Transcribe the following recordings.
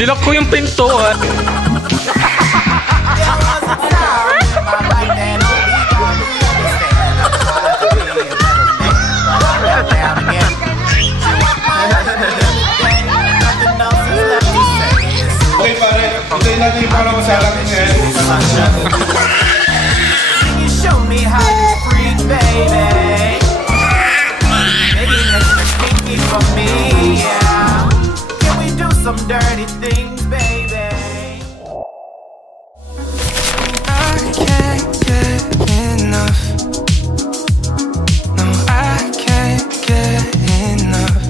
Nilak ko yung pinto. Okay pare, hintayin natin yung parang masalang niya. You show me how to freak, baby. Maybe extra kinky for me, yeah. Can we do some dirty things, baby? I can't get enough. No, I can't get enough.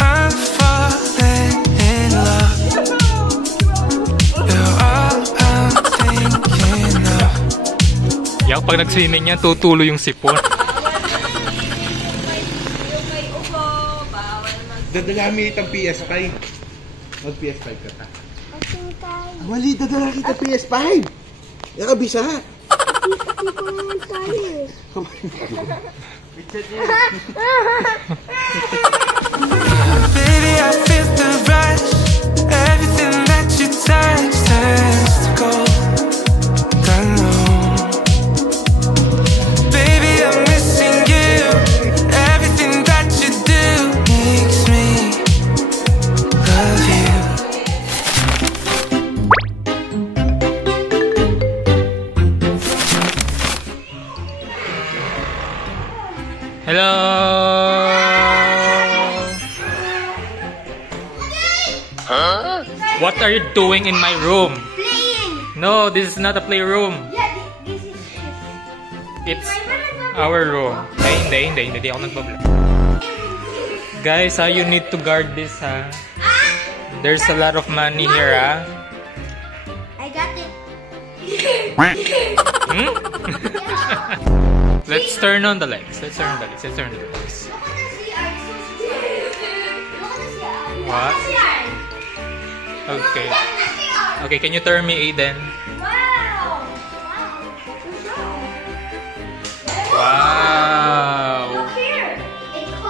I'm falling in love. You're all I'm thinking of. Yang pag nag-swimming yan, tutulo yung sipon. Dadala kami itang PS5. Mag PS5 ka ta. Mali, dadala kita PS5. Nakabisa. Baby, I feel the rush. Everything that you touch turns to gold. I know. Baby, I'm missing you. Everything that you do makes me love you. Hello. What are you doing in my room? Playing. No, this is not a playroom. Yeah, this is It's our room. Ay, hindi ako nagbablog. Guys, you need to guard this, ha? There's a lot of money here, ha? I got it. Hmm? Let's turn on the lights. Let's turn on the lights. What? Okay. Okay, can you turn me, Aiden? Wow. Wow. Look here.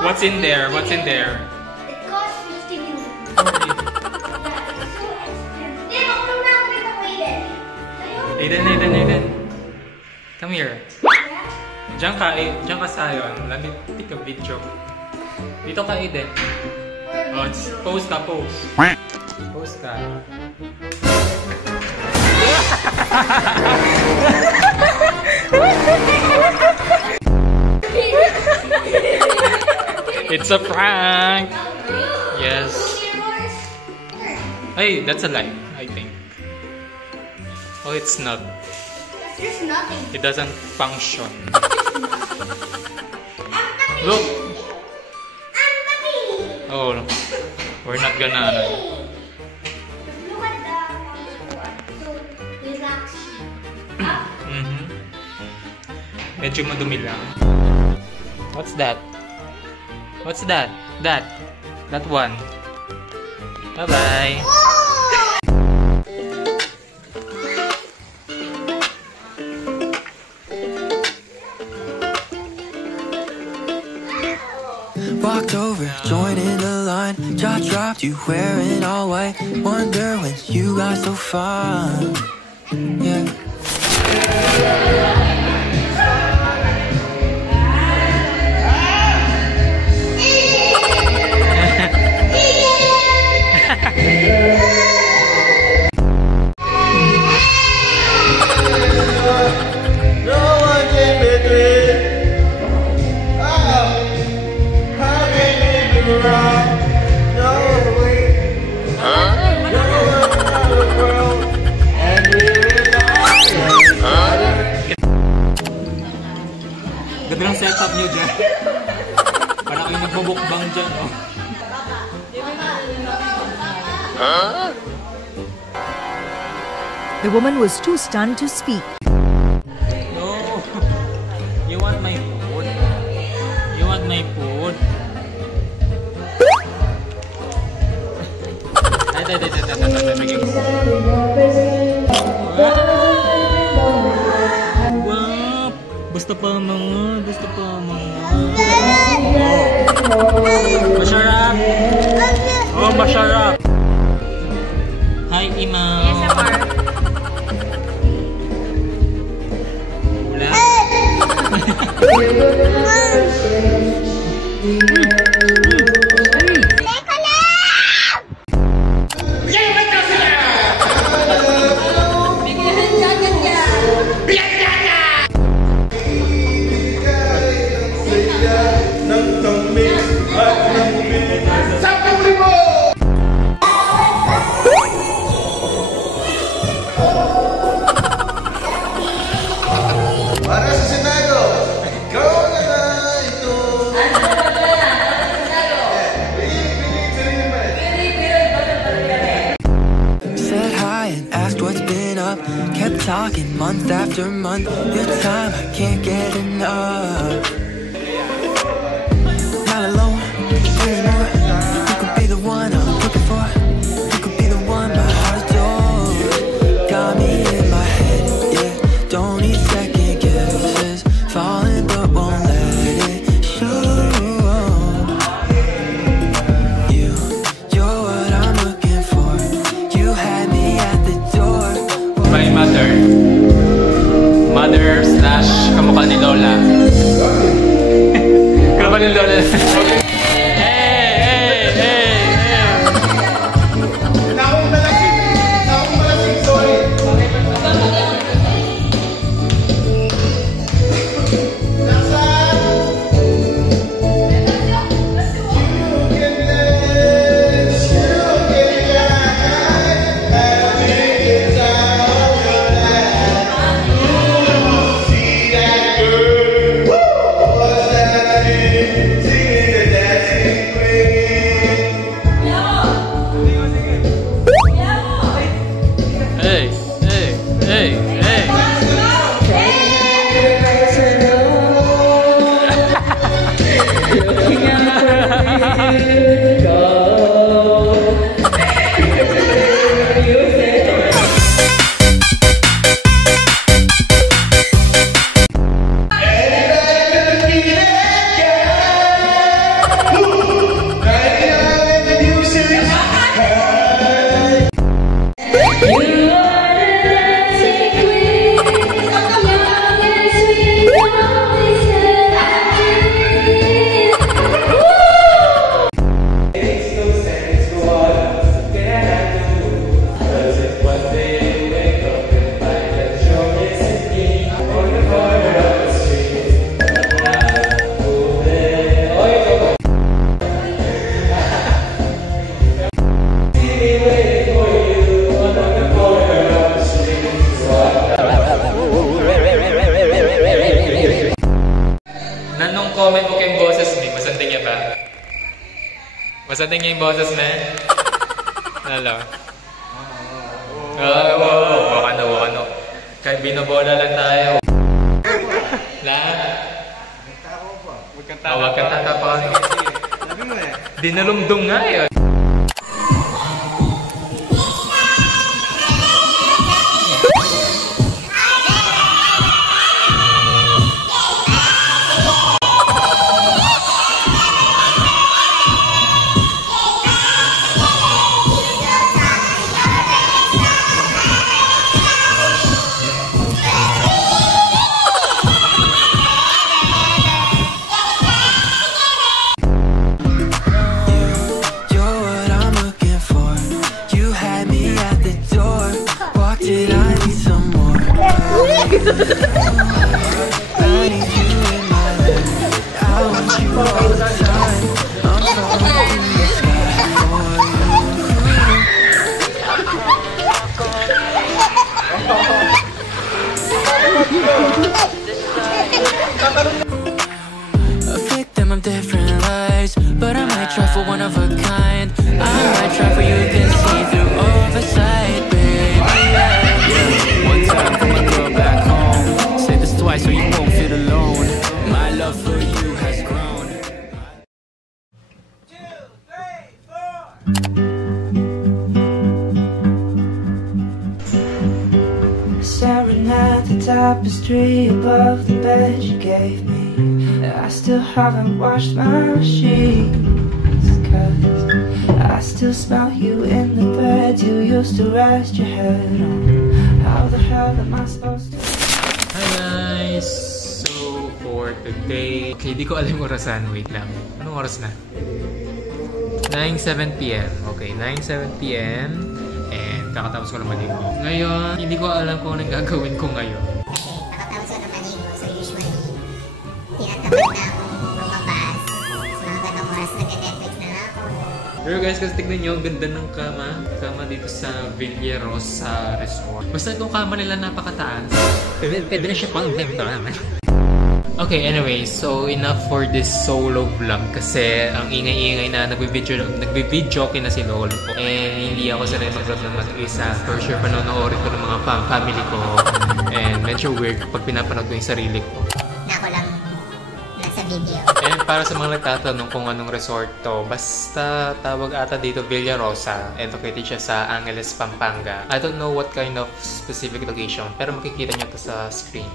What's in there? What's in there? It costs 50 million. Aiden. Come here. Diyan ka Sayon. Let me take a video. Dito ka, Aiden. Oh, pose ka. Pose ka. It's a prank. Yes. Hey, that's a lie, I think. Oh, it's not. There's nothing. It doesn't function. Look. Oh, we're not gonna. Look at the so relax. Medyo madumi lang. What's that? What's that? That one. Bye-bye. Walked over, joined in the line. Jaw dropped, you wearing all white. Wonder when you got so fun. Yeah. Ganda ng setup nyo dyan. Parang kayo nagbubukbang dyan, oh. The woman was too stunned to speak. No. You want my food? You want my food? Wow! Gusto pa mga. Masarap! Oh, masarap! talking month after month. Your time, I can't get enough. Not alone anymore. You could be the one I'm looking for. You could be the one my heart adores. Got me in my head, yeah. Don't need second guesses. Falling but won't let it show. You're what I'm looking for. You had me at the door. My mother slash kamukha ni Lola. Kamukha ni Lola. Comment mo kayong boses ni, masante niya ba? Masante niya yung boses na? Lalo? Wakano. Kahit binobola lang tayo. Lahat? Huwag kang tatapakan. Sabi mo eh. Dinalumdong nga yun. A victim of different lives, but I might try for one of a kind. I might try for you can see through oversight, baby. Yeah. One time for my girl back home. Say this twice so you won't feel alone. My love for you has grown. 2, 3, 4. Staring at the tapestry above the bed you gave me. I still haven't washed my sheets, 'cause I still smell you in the bed you used to rest your head on. How the hell am I supposed to? Hi guys! So, for today... Okay, di ko alam yung orasan. Wait lang. Anong oras na? 9:07 PM. Okay, 9:07 PM. And kakatapos ko lang maligo. Ngayon, hindi ko alam kung anong gagawin ko ngayon. Nakatapos ko ng maligo. So usually, tinatamad na akong lumabas. So mga ganong oras nag-Netflix na lang ako. Pero guys, kasi tignan nyo, ang ganda ng kama. Kama dito sa Villarosa Resort. Basta itong kama nila napakataas. Pwede na siya pang Okay, anyway, so enough for this solo vlog kasi ang ingay-ingay na nagbibidyo na si Lolo ko. Eh, hindi ako sanay mag-vlog na mag-isa. For sure, panonoorin ko ng mga family ko. And medyo weird kapag pinapanood ko yung sarili ko. Na ako lang nasa video. And para sa mga nagtatanong kung anong resort to, basta tawag ata dito Villarosa and located siya sa Angeles, Pampanga. I don't know what kind of specific location, pero makikita niyo to sa screen.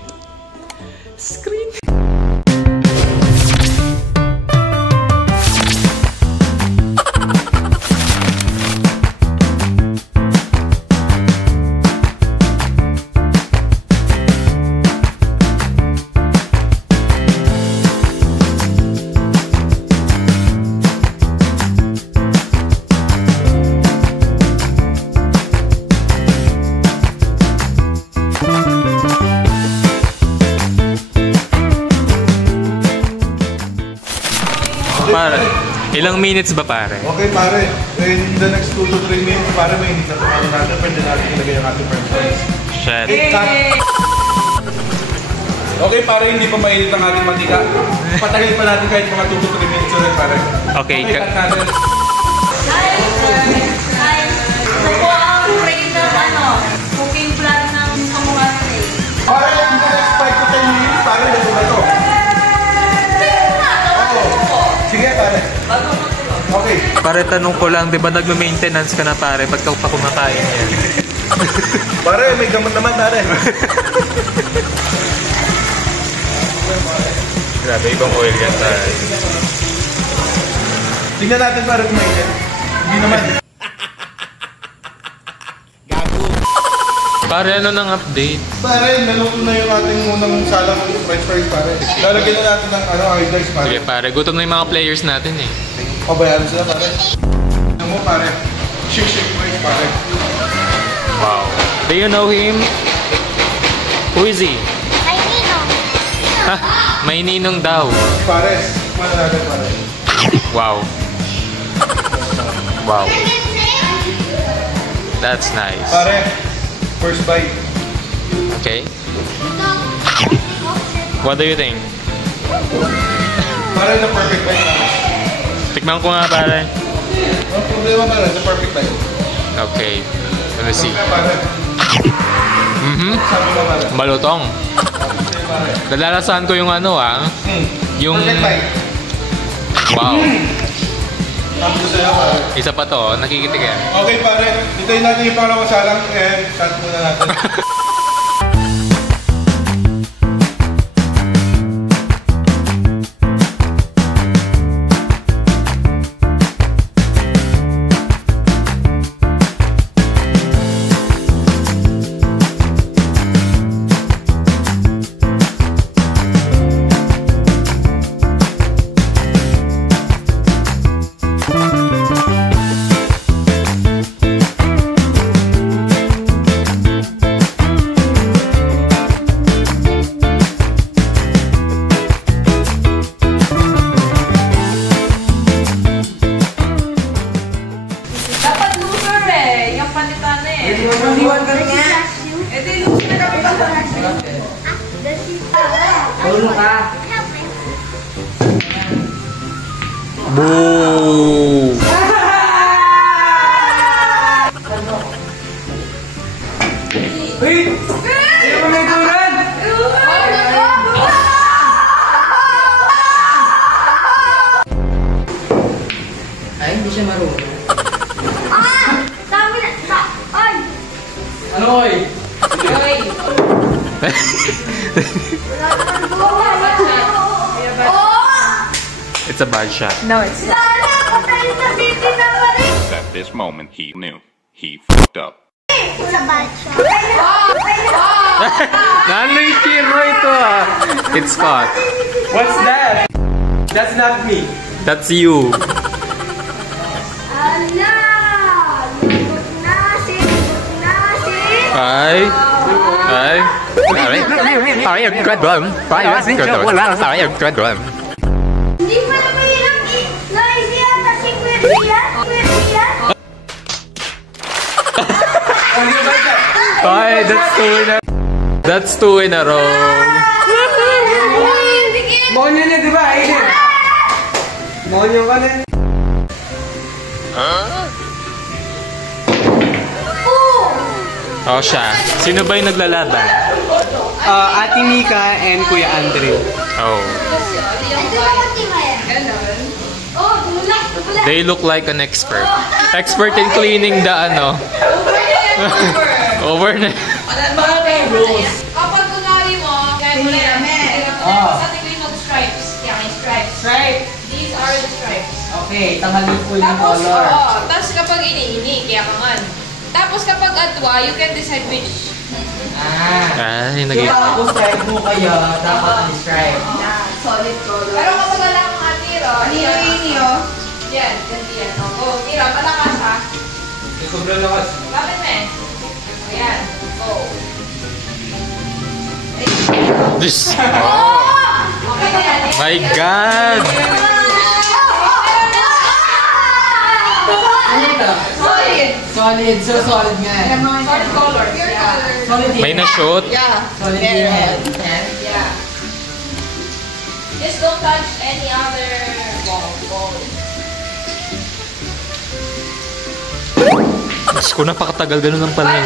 Pare, ilang minutes ba pare? Okay pare, in the next 2 to 3 minutes pare may hindi na tumalo natin. Pwede natin ilagay ang ating french fries. Shit. Okay pare, hindi pa mainit ang ating mantika. Patagalin pa natin kahit mga 2 to 3 minutes ulit pare. Okay. Cut natin. Ito po ang rate ng cooking plan ng Kamuhari. Pare, in the next 5 to 10 minutes pare, ito ba ito? Sige pare. Okay. Pare, tanong ko lang, di ba nagme-maintenance ka na pare pagka pa kumakain yan? Pare, may gamot naman pare. Grabe, ibang oil yan pare. Tingnan natin pare kung may yan. Hindi naman. Pare, ano nang update? Pare, naluto na yung ating unang salang french fries pare. Lalagyan na natin ng iodized pare. Sige pare, gutom na yung mga players natin eh. Pabayaan sila pare. Ano mo pare? Shake fries pare. Wow. Do you know him? Who is he? Ay, Nino! Ha? May ninong daw. Pare, kumana natin pare. Wow. Wow. That's nice. Pare, first bite. Okay. What do you think? Pare, the perfect bite pare. Tikman ko nga pare. No problema pare, the perfect bite. Okay. Let me see. Okay pare. Sabi mo pare. Malutong. Okay pare. Dalalasahan ko yung ano yung... Perfect bite. Wow. Sabi ko sa'yo pare. Isa pa to, nakikitig yan. Okay pare, hintayin natin yung pangalawang salang and cut muna natin. Dapat loser eh. Yung panitan eh. Maliwan ka nga. Ito yung loser na kami ba? Ulo ka. Boo! Ay, hindi siya marunong. Dami na. Ay! Ano oy? Oy! It's a bad shot. No, it's not. At this moment, he knew. He fucked up. Nanoy tiro ito It's Scott. What's that? That's not me. That's you. Ay. Ay. Sorry, I'm good one. Sorry, I'm good one. Hindi pa na mahirap eh. Guys, yan. Kasi pwede yan. Pwede yan. Ay, that's two in a row. Monyo na, di ba? Aiden. Monyo ka na. Oh, siya. Sino ba yung naglalaban? Ate Mika and Kuya Andre. Oh. They look like an expert. Expert in cleaning the ano. Over na. Kapag kunwari mo, kaya mo na sa tingin mag-stripes. Kaya may stripes. Stripes. These are the stripes. Okay, tanghali full yung Tapos, color. tapos kapag iniini, kaya kaman. Tapos kapag atwa, you can decide which. Ay, So, tapos kahit mo kayo, dapat ang stripe. Solid color. Pero kapag wala kang atiro, iniini oh. Yan, ganti yan. Go, tira, palakas ha. Sobrang lakas. Lapit me. Ayan, go. this. Okay na yan. My God! Ano ito? Solid. Solid. So, solid nga. Solid colors. Yeah. Solid May na-shoot? Yeah. Solid din yan. Yeah. Just don't touch any other wall. Diyos ko, napakatagal ganun ang pala.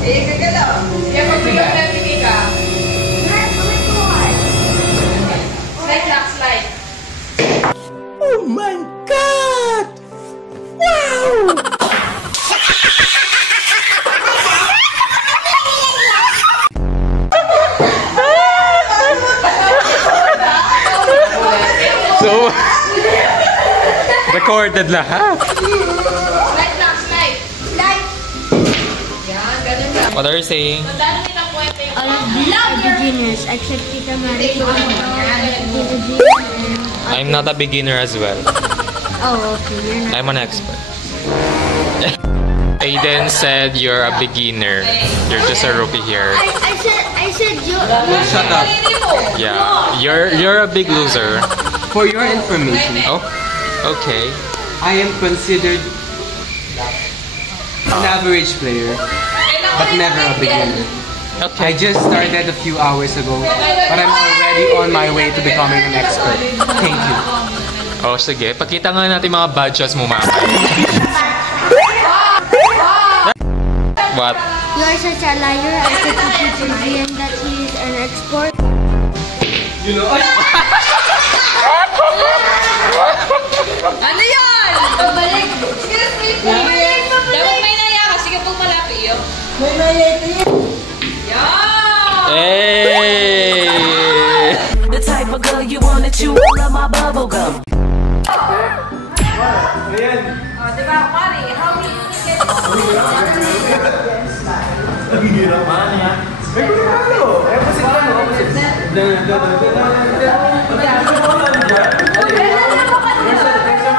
Eh, gagalaw. Kaya pag-bilog na ka. Slide lang, slide. Oh my God! Wow! So, recorded lahat. Slide lang, slide. Slide. Yan, ganun lang. What are you saying? Tandaan nilang kwenta yung All of these are beginners except Tita Marie. I'm not a beginner as well. Oh, okay. You're not. I'm an expert. Aiden said you're a beginner. You're just a rookie here. I said you. Shut up. Yeah, you're a big loser. For your information, Oh, okay. I am considered an average player, but never a beginner. I Okay. just started a few hours ago, but I'm already on my way to becoming an expert. Thank you. Oh, sige. Pakita nga natin mga badges mo, mama. What? You're such a liar. I said to Teacher Ian that he is an expert. Ano yan? Pabalik. Excuse me, please. Dapat may naya ka. Sige pong malapi yun. May mayete yun. Yan! Hey! The type of girl you wanna chew all of my bubble gum. Diba, Mari? How many you get?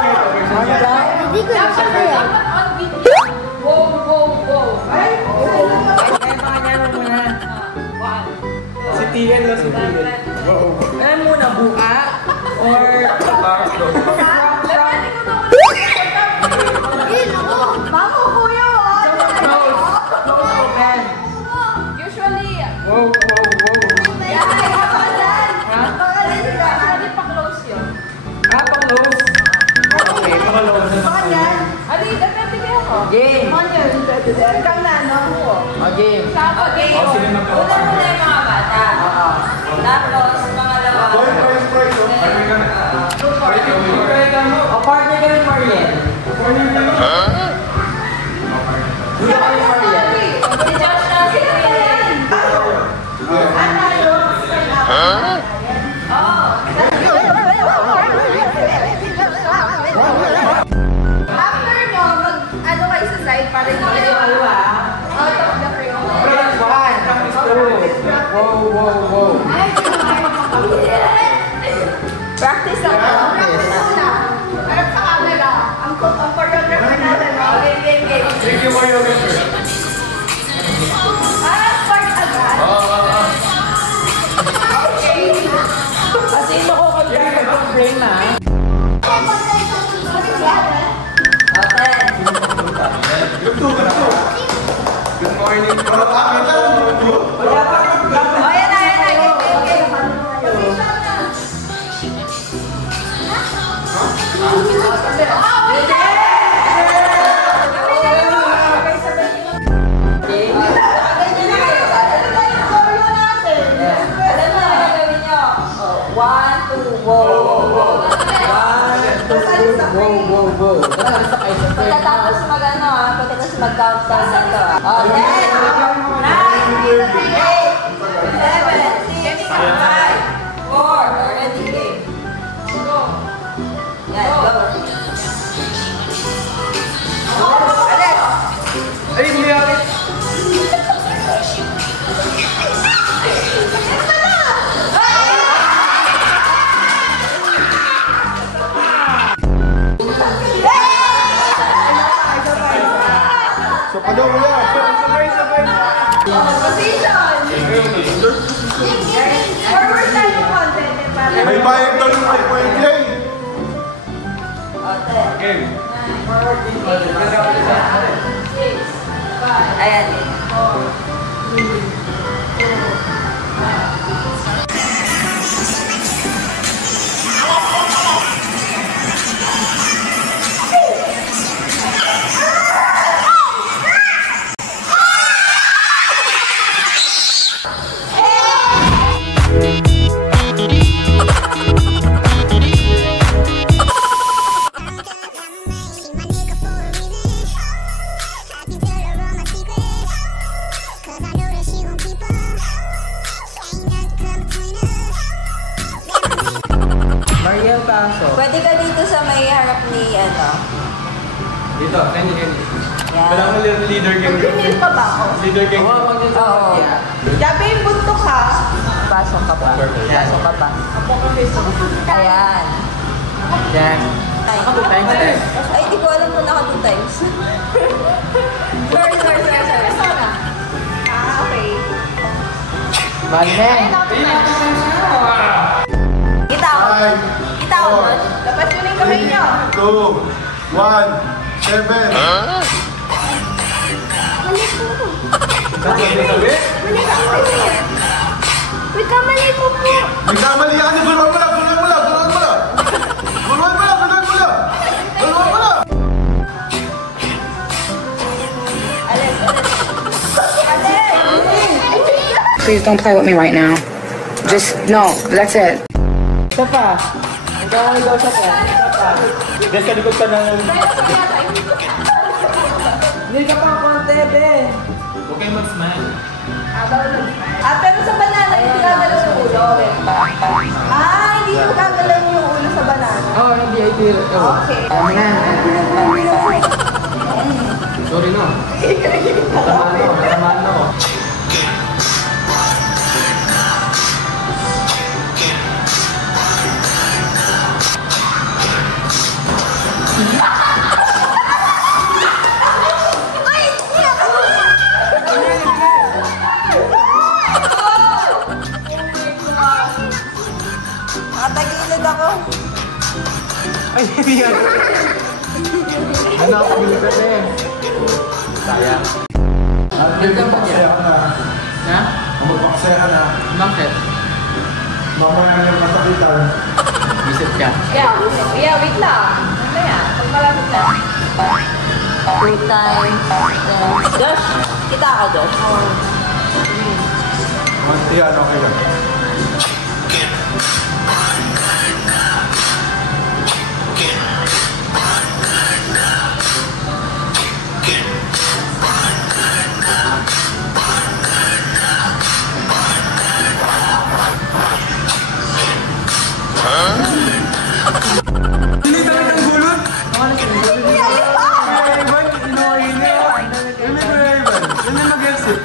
Hindi ko na siya kaya. Si Tian lang, si Tian. Ano muna, buka? Or... Mamo, kuya, Usually, Wow, wow, wow. usually pa-close yun. Pa-close. Okay, pa-close. Ano yung depende kayo ko? Game. Ikaw na, no? Game. Sapa kayo. Una-una yung mga bata. Tapos, pangalawa. O, partner ka ng Mariel. Dulo ka ng Mariel. Si Josh na si Kuya. After mo, ano kayo sa side para hindi kayo maluwa. Out of the frame. Practice one. Practice two. Wow, wow, wow. Practice lang. Practice muna. Harap sa camera. Ang choreographer natin. Game. Thank you for your effort. Start agad. Okay. Kasi mako-compare ka ng frame, ha? Good morning. Ayan na. Game. Position na. 2. Wow. 1, 2, wow. Pagkatapos mag-ano pagkatapos mag-countdown na ito 10, 9, 8, 7, 6, 5, 4. Already game. Go. Yan, go. Alex! Ay, hindi ako. Ano mo yan? Sabay. Position! Forward tayo ng konti. May bayad daw yung may pwede. Okay. 9, 6, 5. Ayan. Mariel Paso. Pwede ka dito sa may harap ni Dito, Kenny. Yan. Wala mo leader gang. Mag-pinil pa ba ako? Leader gang. Oo. Gabi yung buntok ha. Pasok ka pa. Pasok ka pa. Ayan. Yes. Naka 2 times eh. Ay, di ko alam kung naka 2 times. Sorry. Okay. Bale. Kita ako. Dapat yun yung kamay nyo. 2, 1, 7. May kamali ko po. May kamali yan. Gulwan mo lang. Please don't play with me right now. Just, no, that's it. Isa pa. Hanggang daw sa pa. Dahil sa likod ka ng... Hindi ka pa konti, be. Huwag kayo mag-smile. Pero sa banana, hindi gagalaw yung ulo. Hindi mo gagalaw yung ulo sa banana. Oo, hindi. Okay. Sorry no. Tatamaan ako. Nakatagilid ako. Ay, hindi yan. Nakakagilid eh. Sayang. Magpapakasaya ka na. Ha? Magpapakasaya ka na. Bakit? Mamaya yung masakitan. Visit ka. Yeah, wait lang. Mamaya, pag malapit na. 2 times. Josh, kita ka, Josh. Yan, okay lang. Hindi talaga ng gulot. Ivan, mag-exit.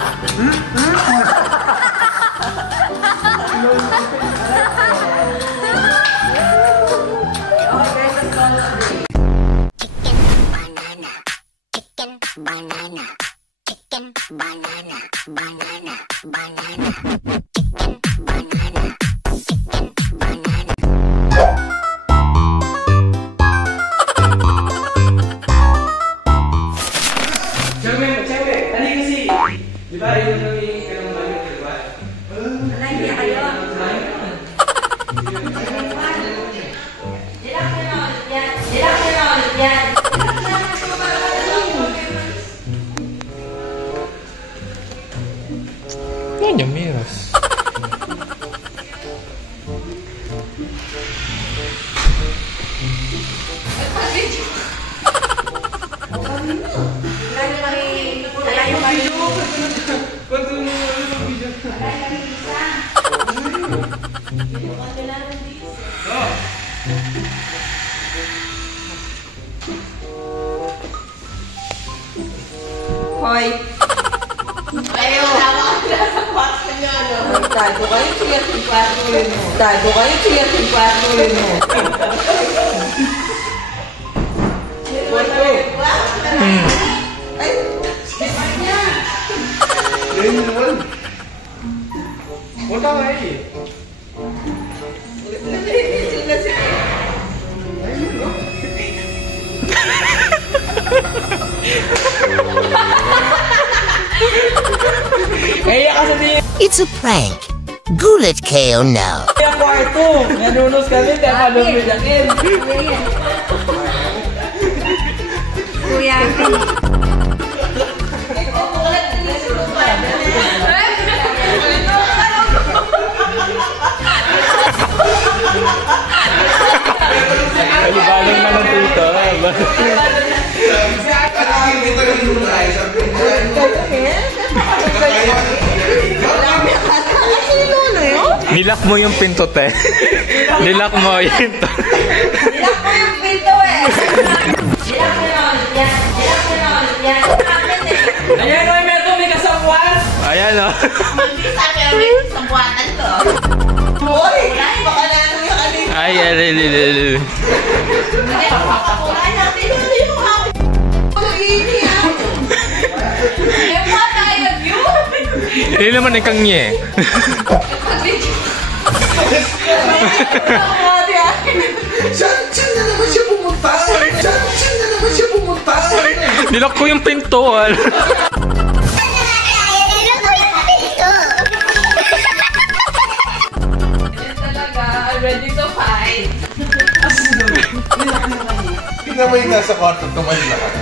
Hoy! Ayaw! Tago kayo, siya sa kwartuloy mo. Tago kayo, siya sa kwartuloy mo. Ay! Yan naman. Wala nga eh. It's a prank. Gulat kayo now. Kaya kwarto. Nanunos kami, kaya panunujakin. Kuya, Alibalang na ng tito. Nilak mo yung pinto, te. Nilak mo yung pinto. Nilak mo yung pinto eh! Nilak mo yun! Nilak mo yun! Ayan, may meto, may kasabuan! Ayan, o. Hindi sa akin, may sambuatan to. Hoy! Baka na ano yung alin. Ay, Hindi ako makakulay natin. Hindi mo ako. Pag-iini ah! Yung mga tayo yun. hindi naman ikang nye. Saan na naman siya pumunta? Saan na naman siya pumunta? Nilak ko yung pinto. Talaga, ready to fight. Tingnan mo yung nasa kwarto, tumayo lahat.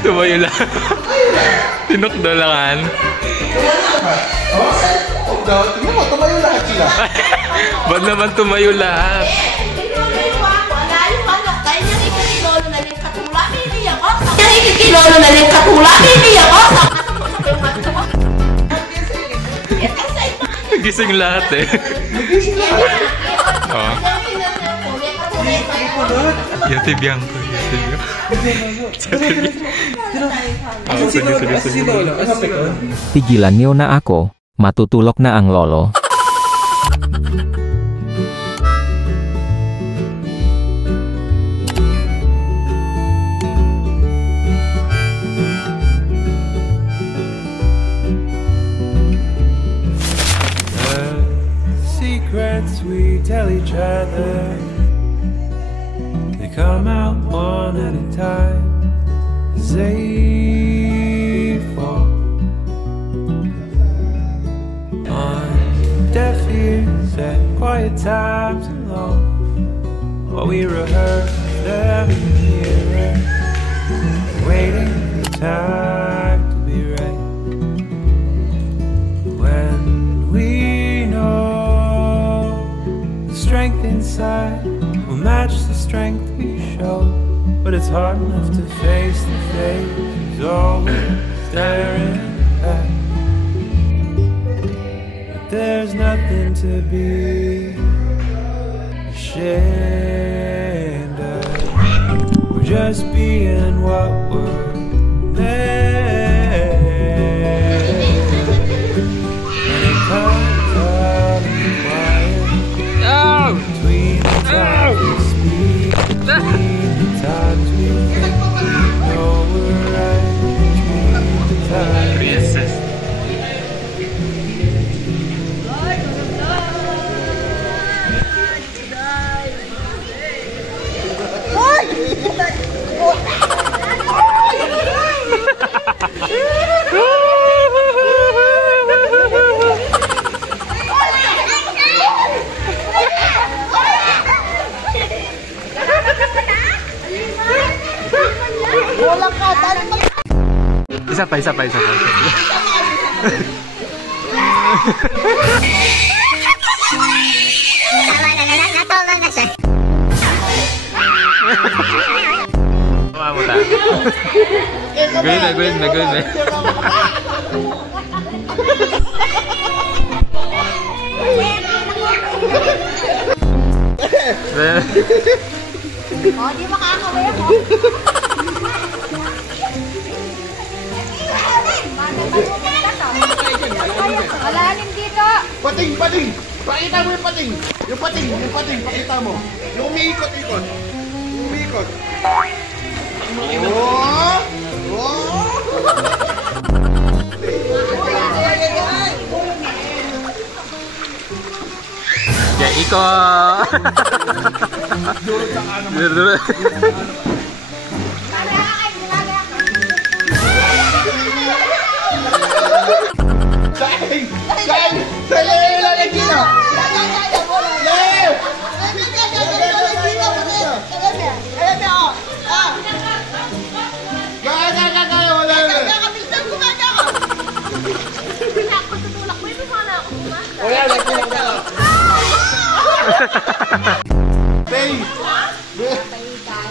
Tumayo lang. Tinukdolangan. Tingnan mo, tumayo lahat sila. Ba't naman tumayo lahat? Kilolo na rin katula, hindi ako. Gising lahat eh. Oh. Yate Bianco. Tigilan niyo na ako, matutulog na ang lolo. Secrets we tell each other, they come out one at a time as they fall on deaf ears at quiet times alone, while we rehearse them in the mirror, waiting for time to be right. When we know the strength inside will match the strength we show, but it's hard enough to face the face who's always staring back. But there's nothing to be ashamed of. We're just being what we're made. And it comes out in the quiet between the times we speak, between the times we think we know we're right, between the times. Isa pa. Tama na. Good na. Oh, di makakaway ako. Malalim dito. Pating! Pakita mo yung pating! Yung pating, pakita mo. Yung umiikot-ikot. Ya, iko.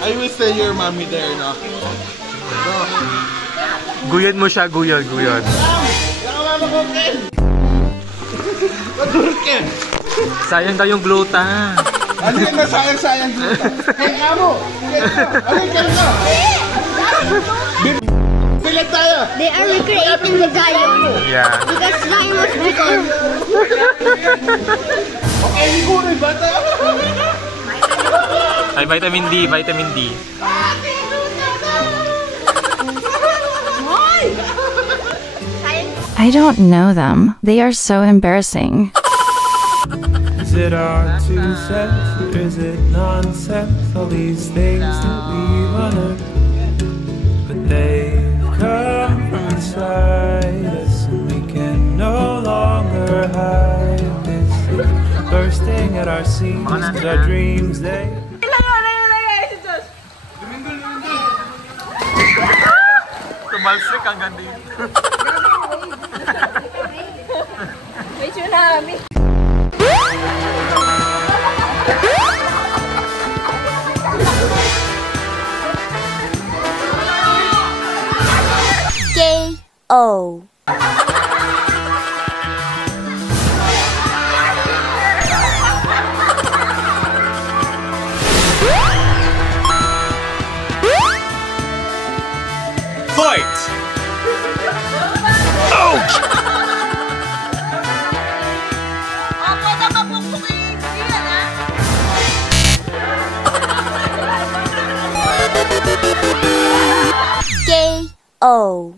I will say your mommy there, no? Guyod mo siya, guyod. Sayang daw yung gluta. Ano yung nasayang dito? Kaya mo! Bilag tayo! They are recreating the Zion. Yeah. Because Zion was bigger. Okay, siguro yung bata. Ay, vitamin D. I don't know them. They are so embarrassing. Is it our 2 cents or is it nonsense? All these things that we've unearthed, but they've come from inside us, and we can no longer hide this. It's bursting at our seams, 'cause our dreams they. Tumalsik ang ganda yun. May tsunami. K.O. Fight! Ouch! K.O.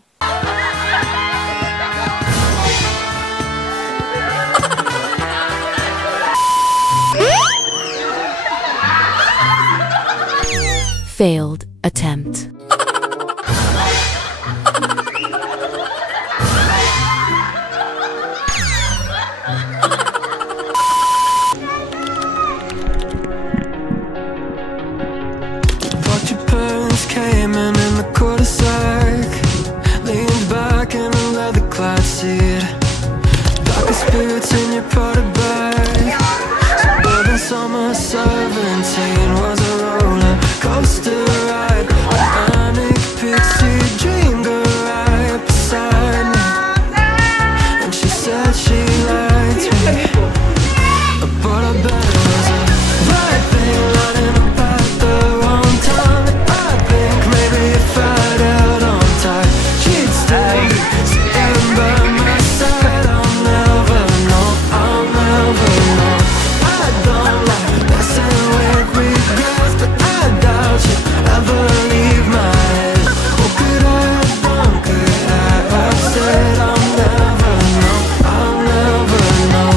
Failed attempt. Thought your parents came in the cul-de-sac, leaned back in a leather-clad seat, darker spirits in your party bag. Suburban summer 17 was a roller coaster ride, a manic pixie dream girl right beside me, and she said she liked me, but I bet it was a right thing running about the wrong time. I think maybe if I'd held on tight, she'd still be sitting by my side. I'll never know. I don't like messing with regrets, but I doubt you'd ever leave my head. What could I have done? Could I have said? I'll never know. I'll never know.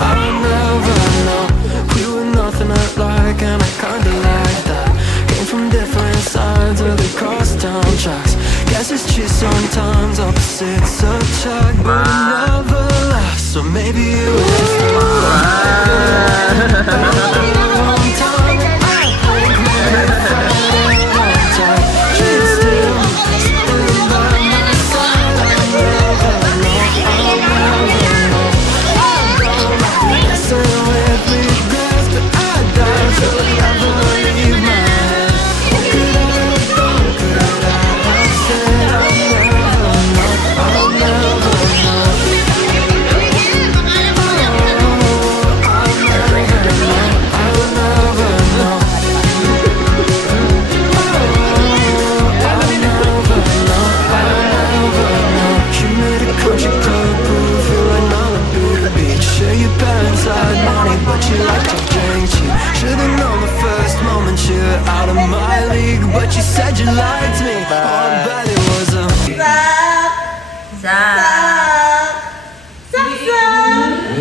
I'll never know. We were nothing I'd like, and I kinda like that. Came from different sides of the crosstown tracks. Guess it's true sometimes opposites attract, but it never lasts. So maybe it was just the wrong time. I think maybe if I held on tight, she'd still be sitting by my side. I'll never know. I don't like messing with regrets, but I doubt you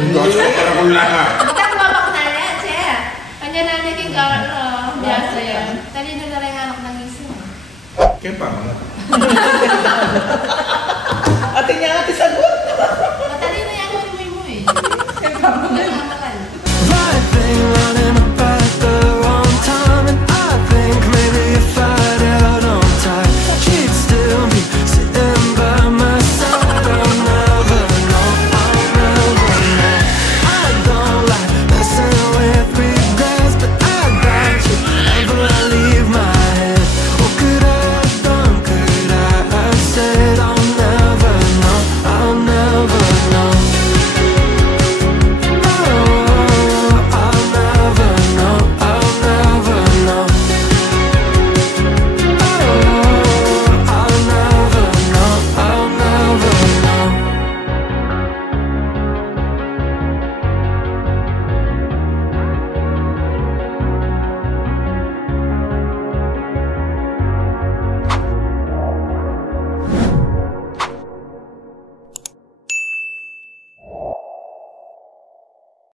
Diyos ko, para kung lahat. Magkakababak na yan, siya. Kanya na naging biasa yan. Talino na rin anak ng isip. Kaya pa, mga.